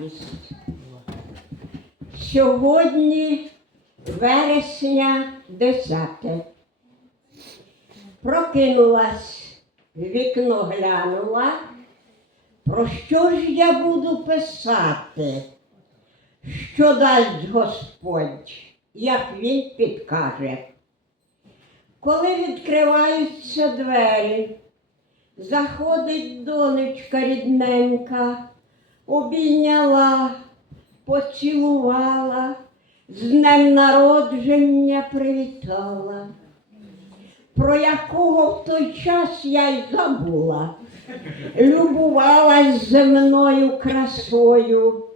радість. Сьогодні вересня 10. Прокинулась, вікно глянула. Про що ж я буду писати? Що дасть Господь, як він підкаже? Коли відкриваються двері, заходить донечка рідненька, обійняла, поцілувала, з днем народження привітала, про якого в той час я й забула, любувалась земною красою,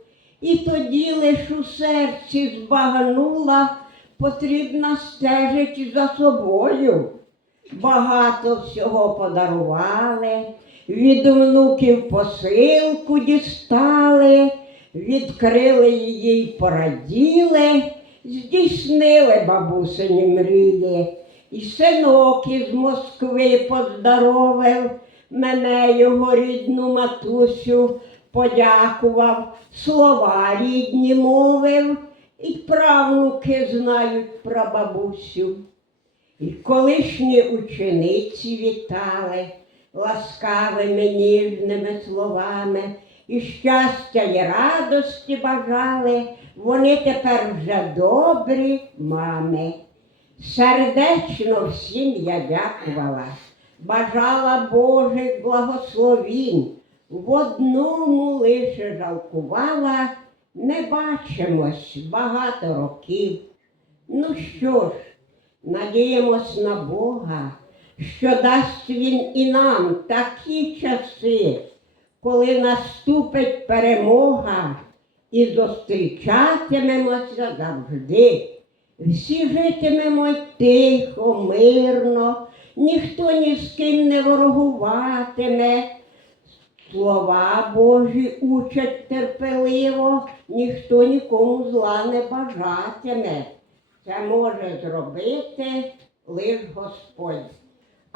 і тоді лиш у серці збагнула, потрібно стежить за собою. Багато всього подарували, від внуків посилку дістали, відкрили її й пораділи, здійснили бабусині мрії. І синок із Москви поздоровив мене його рідну матусю, подякував, слова рідні мовив, і правнуки знають про бабусю. І колишні учениці вітали ласкавими ніжними словами, і щастя і радості бажали, вони тепер вже добрі мами. Сердечно всім я дякувала, бажала Божих благословінь, в одному лише жалкувала, не бачимось багато років. Ну що ж, Надіємось на Бога, що дасть Він і нам такі часи, коли наступить перемога і зустрічатимемося завжди. Всі житимемо тихо, мирно, ніхто ні з ким не ворогуватиме. Слова Божі учать терпеливо, ніхто нікому зла не бажатиме. Це може зробити лиш Господь.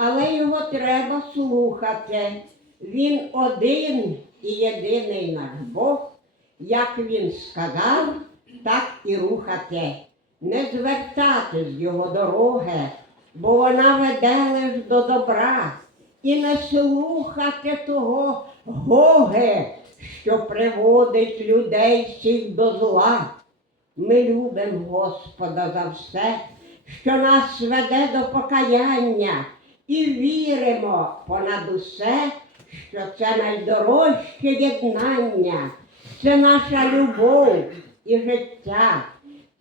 Але його треба слухати. Він один і єдиний наш Бог. Як він сказав, так і рухати. Не звертати з його дороги, бо вона веде лиш до добра. І не слухати того Гоги, що приводить людей всіх до зла. Ми любимо Господа за все, що нас веде до покаяння, і віримо понад усе, що це найдорожче єднання, це наша любов і життя,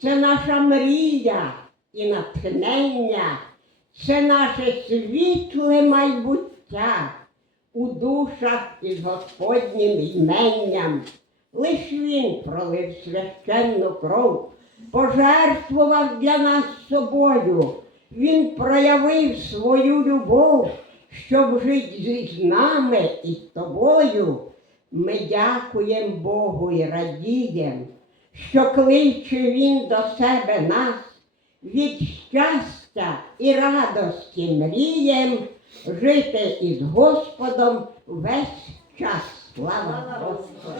це наша мрія і натхнення, це наше світле майбуття у душах із Господнім іменням. Лиш він пролив священну кров, пожертвував для нас собою. Він проявив свою любов, щоб жити з нами і з тобою. Ми дякуємо Богу і радіємо, що кличе Він до себе нас від щастя і радості мрієм жити із Господом весь час. Слава Господу!